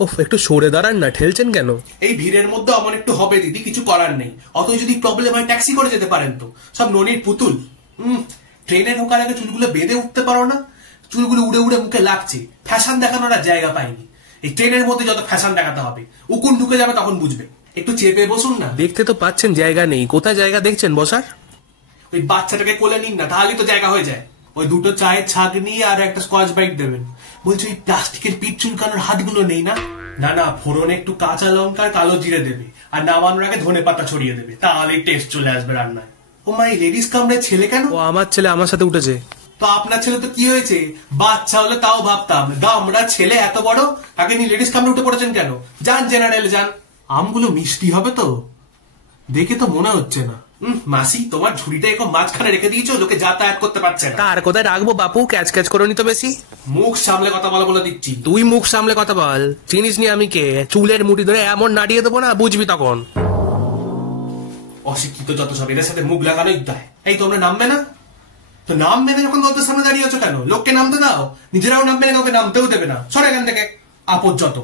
ওফ, একটু সরে দাঁড়ান না, ঠেলছেন কেন? এই ভিড়ের মধ্যে আমার একটু হবে দিদি, কিছু করার নেই। অতই যদি প্রবলেম হয় ট্যাক্সি করে যেতে পারেন তো, সব ননির পুতুল। ট্রেনে ঢোকার আগে চুলগুলো বেঁধে উঠতে পারো না? চুলগুলো উড়ে উড়ে মুখে লাগছে, ফ্যাশন দেখানোর আর জায়গা পাইনি। এই ট্রেনের মধ্যে যত ফ্যাশন দেখাতে হবে, উকুন ঢুকে যাবে তখন বুঝবে। একটু চেপে বসুন না। দেখতে তো পাচ্ছেন জায়গা নেই, কোথায় জায়গা দেখছেন বসার? ওই বাচ্চাটাকে কোলে নিন না, তাহলেই তো জায়গা হয়ে যায়। ওই দুটো চায়ের ছাঁকনি আর একটা স্কচ বাইট দেবেন। বলছি ওই প্লাস্টিকের পিঠ চুলকানোর হাতগুলো নেই না? না না, ফোড়নে একটু কাঁচা লঙ্কার কালো জিরে দেবে, আর নামানোর আগে ধনে পাতা ছড়িয়ে দেবে, তাহলেই টেস্ট চলে আসবে রান্নায়। ও মা, এই লেডিস কামরায় ছেলে কেন? ও আমার ছেলে আমার সাথে উঠেছে। তো আপনার ছেলে তো কি হয়েছে, বাচ্চা হলে তাও ভাবতাম, গামড়া ছেলে এত বড়, তাকে নিয়ে লেডিস কামরে উঠে পড়েছেন কেন? যান জেনারেল যান। আমগুলো মিষ্টি হবে তো? দেখে তো মনে হচ্ছে না। মাসি, তোমার ঝুড়িটা এরকম মাঝখানে রেখে দিয়েছো, লোকে যাতায়াত করতে পারছে না। আর কোথায় রাখবো বাপু, ক্যাচ ক্যাচ করে নি তো বেশি। মুখ সামলে কথা বলা বলে দিচ্ছি। তুই মুখ সামলে কথা বল, চিনিস নি আমি কে? চুলের মুঠি ধরে এমন নাড়িয়ে দেবো না, বুঝবি তখন। অশিক্ষিত যত সব, এদের সাথে মুখ লাগানোই দেয়। এই তোমরা নামবে না তো নামবে না, যখন লোকের সামনে দাঁড়িয়ে আছো কেন? লোককে নামতে দাও, নিজেরাও নামবে না, কাউকে নামতেও দেবে না। সরে এখান থেকে, আপদ যত।